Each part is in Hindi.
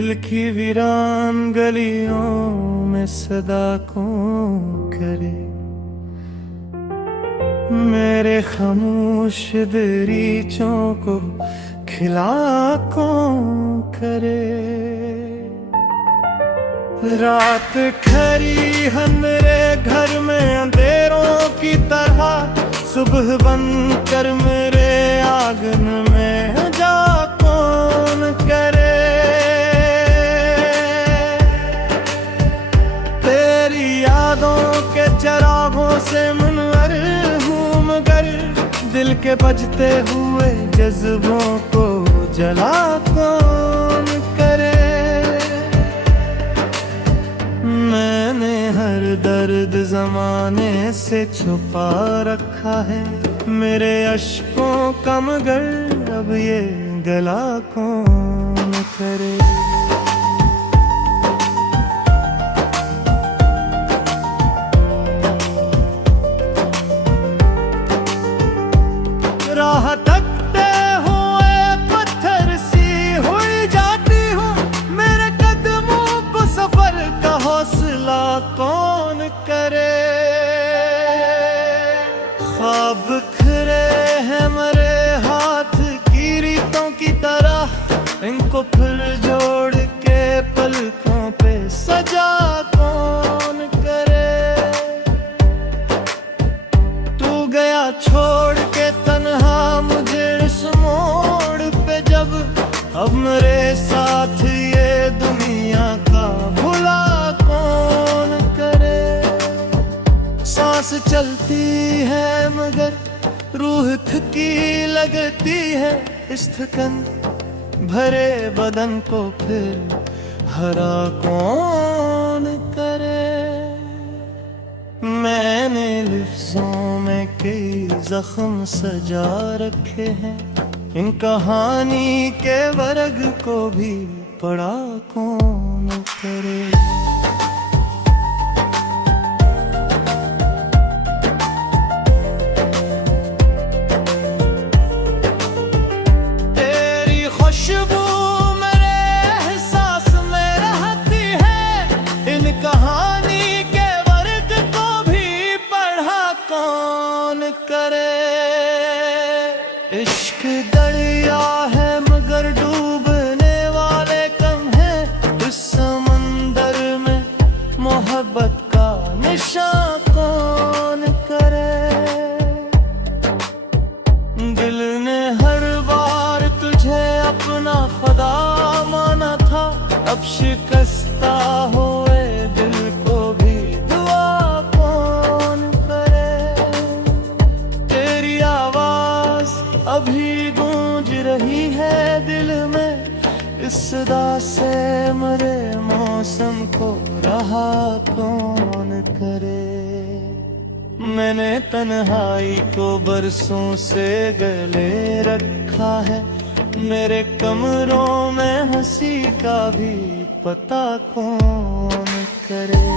दिल की वीरान गलियों में सदा कौन करे, मेरे खामोश दरीचों को खिला कौन करे। रात खरी है मेरे घर में अंधेरों की तरह, सुबह बन कर मेरे आंगन में जा कौन करे। तेरी यादों के चरागों से मुनवर हूँ मगर दिल के बजते हुए जज्बों को जला कौन करे। मैंने हर दर्द जमाने से छुपा रखा है, मेरे अश्कों का मगर अब ये गला कौन करे। राह तकते हुए पत्थर सी हुई जाती हूँ, मेरे कदमों को सफर का हौसला कौन करे। ख्वाब खरे हैं मरे हाथ की रीतों की तरह, इनको फिर जोड़ के पलकों पे सजा कौन करे। तू गया छोड़ के तन्हा मुझे इस मोड़ पे जब, अब मेरे साथ ये दुनिया का भुला कौन करे। सांस चलती है मगर रूह थकी लगती है, इस थकन भरे बदन को फिर हरा कौन करे। मैंने लफ्ज़ों में कई जख्म सजा रखे हैं, इन कहानी के वर्ग को भी पढ़ा कौन करे। तेरी खुशबू मेरे एहसास में रहती है, इन कहानी के वर्ग को भी पढ़ा कौन करे। इश्क दरिया है मगर डूबने वाले कम है, इस समंदर में मोहब्बत का निशान कौन करे। दिल ने हर बार तुझे अपना खुदा माना था, अब शिकस्ता हुए दिल को भी दुआ कौन करे। तेरी आवाज अभी गूंज रही है दिल में, इस सदा से मरे मौसम को रहा कौन करे। मैंने तन्हाई को बरसों से गले रखा है, मेरे कमरों में हंसी का भी पता कौन करे।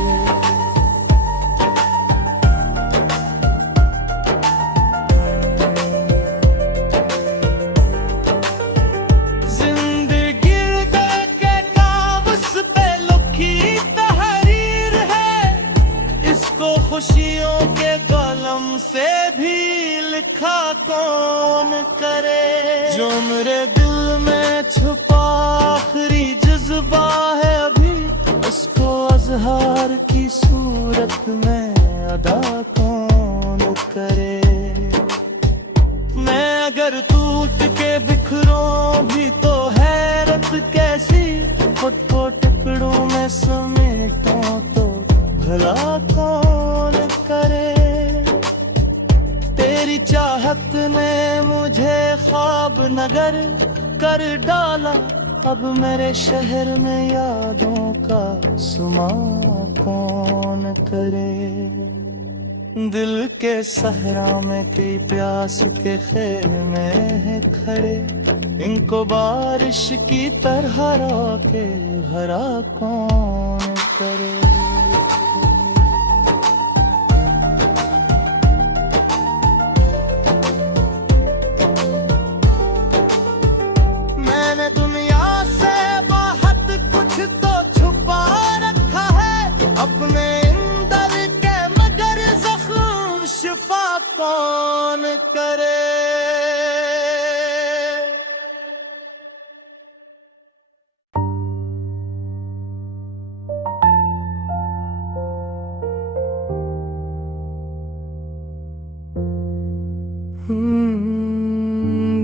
खुशियों के कलम से भी लिखा कौन करे। जो मेरे दिल में छुपा आखिरी जज्बा है अभी, उसको अजहार की सूरत में अदा कौन करे। मैं अगर टूट के बिखरूं भी तो हैरत कैसी, खुद को टुकड़ों में समेटूं तो भला कौन करे। तेरी चाहत ने मुझे ख्वाब नगर कर डाला, अब मेरे शहर में यादों का सुमा कौन करे। दिल के सहरा में कई प्यास के खेमे हैं खड़े, इनको बारिश की तरह रोके हरा कौन करे। मैंने दुनिया से बहुत कुछ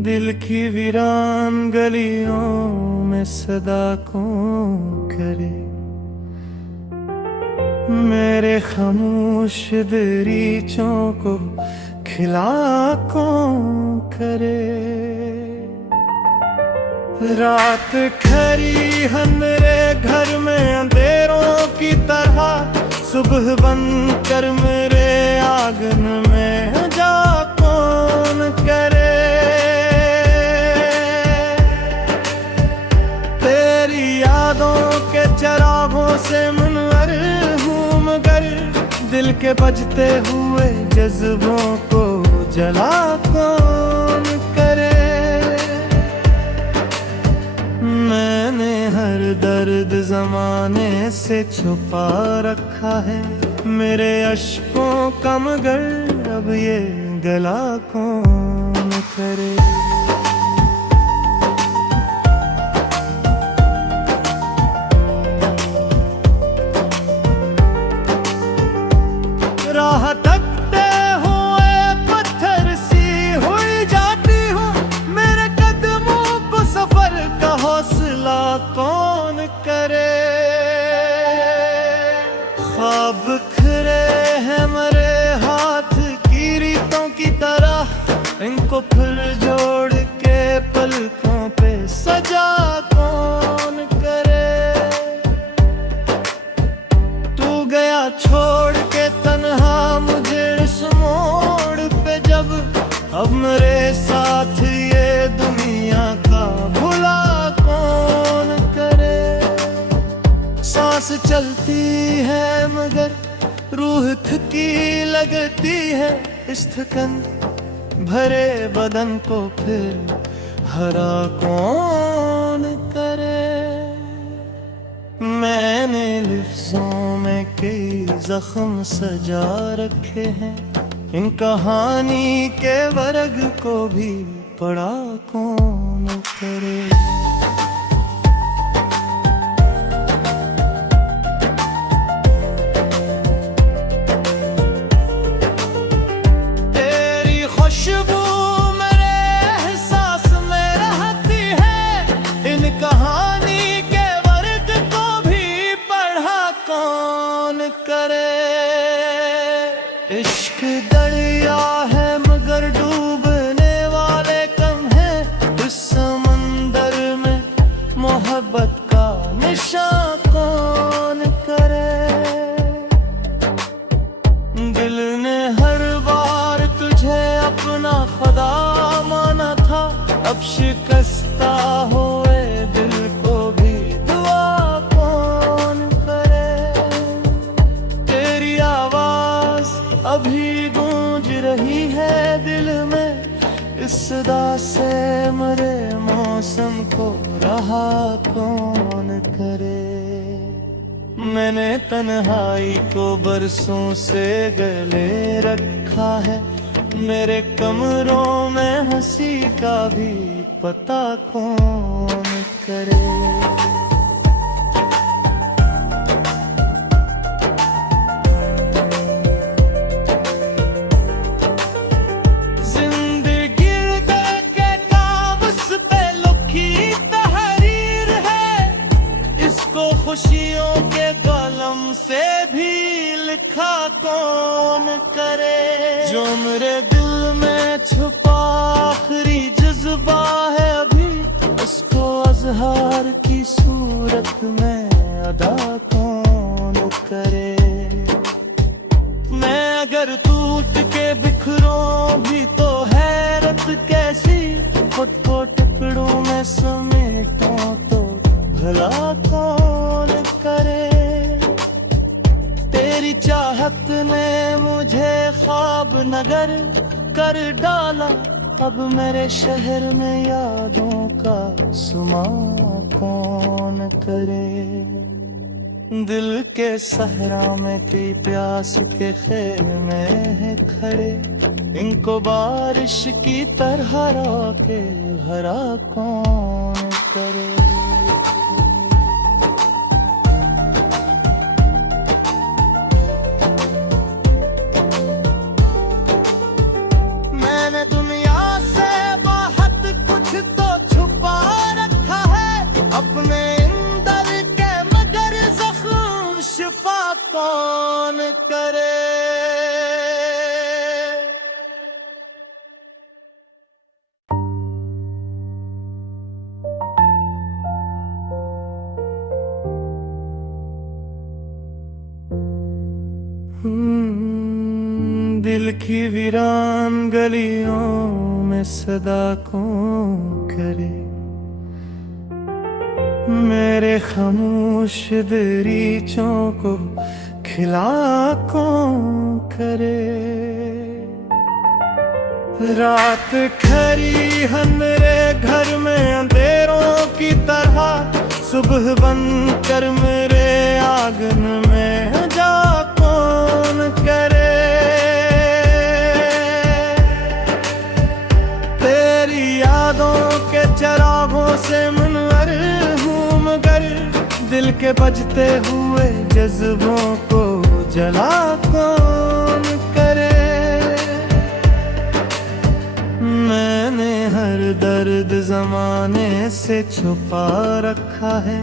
दिल की वीरान गलियों में सदा कौन करे, मेरे खामोश दरीचों को खिला कौन करे। रात खरी है मेरे घर में अंधेरों की तरह, सुबह बन कर मेरे आंगन में जा कौन करे। तेरी यादों के चरागों से मुनवर हूँ मगर दिल के बजते हुए जज्बों को जला कौन करे। मैंने हर दर्द जमाने से छुपा रखा है, मेरे अश्कों का मगर अब ये गला कौन करे। राह तकते हुए पत्थर सी हुई जाती हूँ, मेरे कदमों को सफर का हौसला कौन करे। ख्वाब खरे हैं मरे हाथ की रीतों की तरह, इनको फिर जोड़ के पलकों पे सजा कौन करे। तू गया छोड़ के तन्हा मुझे इस मोड़ पे जब, अब मेरे साथ ये दुनिया का भुला कौन करे। सांस चलती है मगर रूह थकी लगती है, इस थकन भरे बदन को फिर हरा कौन करे। मैंने लफ्ज़ों में कई जख्म सजा रखे हैं, इन कहानी के वर्ग को भी पढ़ा कौन करे। तेरी खुशबू मेरे एहसास में रहती है, इन कहानी के वर्ग को भी पढ़ा कौन करे। इश्क दरिया है मगर डूबने वाले कम है, इस समंदर में मोहब्बत का निशान कौन करे। दिल ने हर बार तुझे अपना खुदा माना था, अब शिकस्ता हुए दिल को भी दुआ कौन करे। तेरी आवाज अभी गूंज रही है दिल में, इस सदा से मरे मौसम को रहा कौन करे। मैंने तन्हाई को बरसों से गले रखा है, मेरे कमरों में हंसी का भी पता कौन करे। खुशियों के कलम से भी लिखा कौन करे। जो मेरे दिल में छुपा आखिरी जज्बा है अभी, उसको अजहार की सूरत में अदा कौन करे। मैं अगर टूट के बिखरूं भी तो हैरत कैसी, खुद को टुकड़ों में समेटूं तो भला कौन करे। तेरी चाहत ने मुझे ख्वाब नगर कर डाला, अब मेरे शहर में यादों का सुमा कौन करे। दिल के सहरा में कई प्यास के खेमे हैं खड़े, इनको बारिश की तरह रोके हरा कौन करे। मैंने दुनिया करे। दिल की वीरान गलियों में सदा कौन करे, मेरे खामोश दरीचों को खिला कौन करे। रात खरी है मेरे घर में अंधेरों की तरह, सुबह बन कर मेरे आंगन में जा कौन करे। तेरी यादों के चरागों से मुनवर हूँ मगर दिल के बजते हुए जज्बों को जला कौन करे। मैंने हर दर्द जमाने से छुपा रखा है,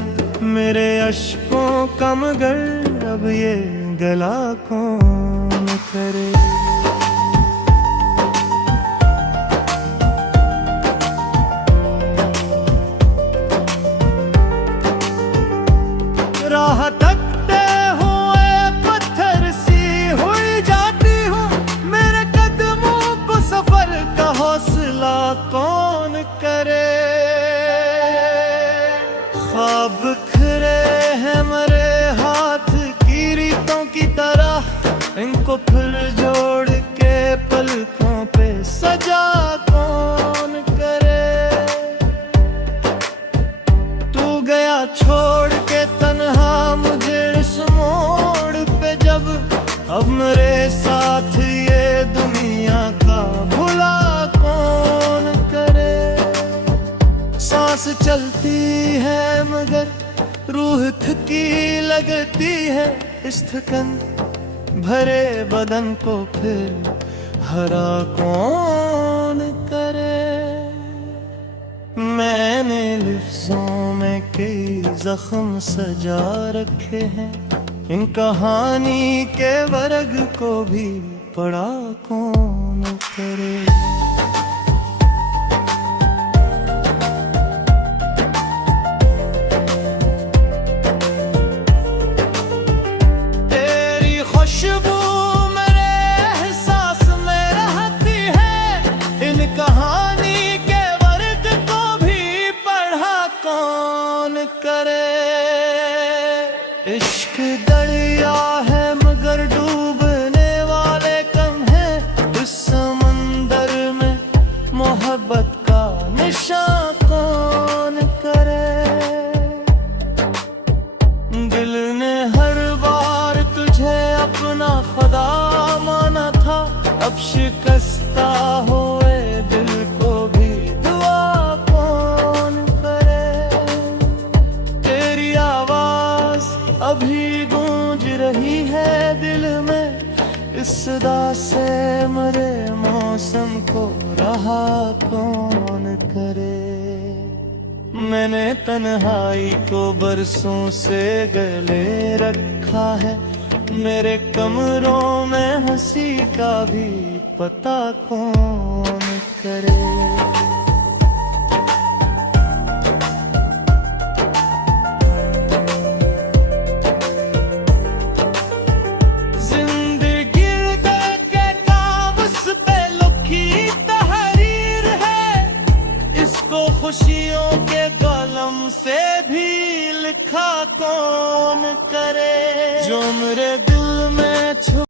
मेरे अश्कों का मगर अब ये गला कौन करे। राह तकते हुए पत्थर सी हुई जाती हूँ, मेरे कदमों को सफर का हौसला कौन करे। ख्वाब खरे हैं मरे हाथ की रीतों की तरह, इनको फिर जोड़ के पलकों पे सजा कौन करे। तू गया छोड़ के तन्हा मुझे इस मोड़ पे जब, अब मेरे साथ ये दुनिया का भुला कौन करे। सांस चलती है मगर रूह थकी लगती है, इस थकन भरे बदन को फिर हरा कौन करे। मैंने लफ्ज़ों में कई जख्म सजा रखे हैं, इन कहानी के वर्ग को भी पढ़ा कौन करे। तेरी खुशबू मेरे एहसास में रहती है, इन कहानी के वर्ग को भी पढ़ा कौन करे। इश्क दरिया है मगर डूबने वाले कम हैं, इस समंदर में मोहब्बत का निशान कौन करे। दिल ने हर बार तुझे अपना खुदा माना था, अब शिकस्ता हुए दिल को भी दुआ कौन करे। तेरी आवाज अभी गूंज रही है दिल में, इस सदा से मरे मौसम को रहा कौन करे। मैंने तन्हाई को बरसों से गले रखा है, मेरे कमरों में हंसी का भी पता कौन करे।